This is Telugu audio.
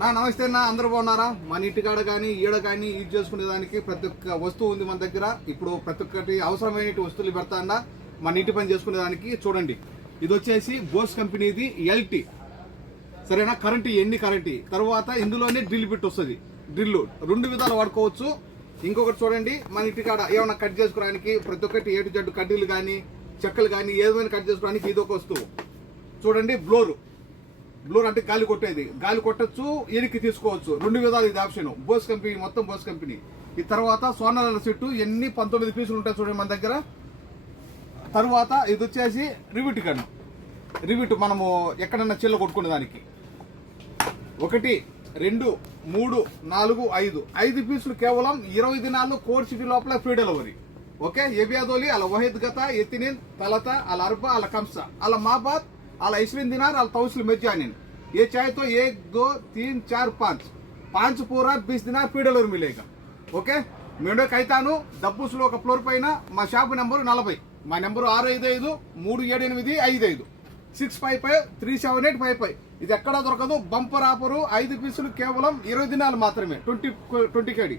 నమస్తే అన్న, అందరూ బాగున్నారా? మన ఇంటికాడ కానీ ఈడ కానీ యూజ్ చేసుకునే దానికి ప్రతి ఒక్క వస్తువు ఉంది మన దగ్గర. ఇప్పుడు ప్రతి ఒక్కటి అవసరమైన వస్తువులు పెడతా అన్న మన ఇంటి పని చేసుకునే దానికి. చూడండి, ఇది వచ్చేసి బోస్ కంపెనీది ఎల్టీ, సరేనా? కరెంట్ ఎన్ని కరెంట్ తర్వాత ఇందులోనే డ్రిల్ బిట్ వస్తుంది. డ్రిల్ రెండు విధాలు వాడుకోవచ్చు. ఇంకొకటి చూడండి, మన ఇంటికాడ ఏమైనా కట్ చేసుకోవడానికి ప్రతి ఒక్కటి ఏటు జడ్డు కడ్డీలు కానీ చెక్కలు కానీ ఏదైనా కట్ చేసుకోవడానికి ఇది ఒక వస్తువు. చూడండి, బ్లోర్ అంటే గాలి కొట్టేది, గాలి కొట్టచ్చు, ఎనికి తీసుకోవచ్చు. రెండు విధాలు ఇది ఆప్షన్. బోస్ కంపెనీ, మొత్తం బోస్ కంపెనీ. ఈ తర్వాత సోనాల సెట్టు ఎన్ని 19 పీసులు ఉంటాయి చూడండి మన దగ్గర. తర్వాత ఇది వచ్చేసి రివిట్ గన్. రివిట్ మనము ఎక్కడన్నా చిల్ల కొట్టుకునే దానికి 1 2 3 4 5 పీసులు కేవలం 20 దినాలు కోడ్ సిటీ లోపల ఫ్రీ డెలివరీ. ఓకే, ఏబియాదోలి అలా వహీద్ గత ఎత్తినిన్ తలత అలా అర్బా అలా కంసా అలా మాబాద్ అలా 20 दिनार अला तौसल मेजानिन। ये चाहे तो 1 2 3 4 5 पूरा 20 दिनार फ्री डेलिवरी मिलेगा। ओके, मेडो कైతాను డబ్బుస్లో ఒక ఫ్లోర్ పైన మా షాప్ నెంబర్ 40, మా నెంబర్ 655 37855 655 37855. ఇది ఎక్కడా దొరకదు. బంపర్ ఆఫరు 5 పీసులు కేవలం 20 దినాలు మాత్రమే, 20 కేడి.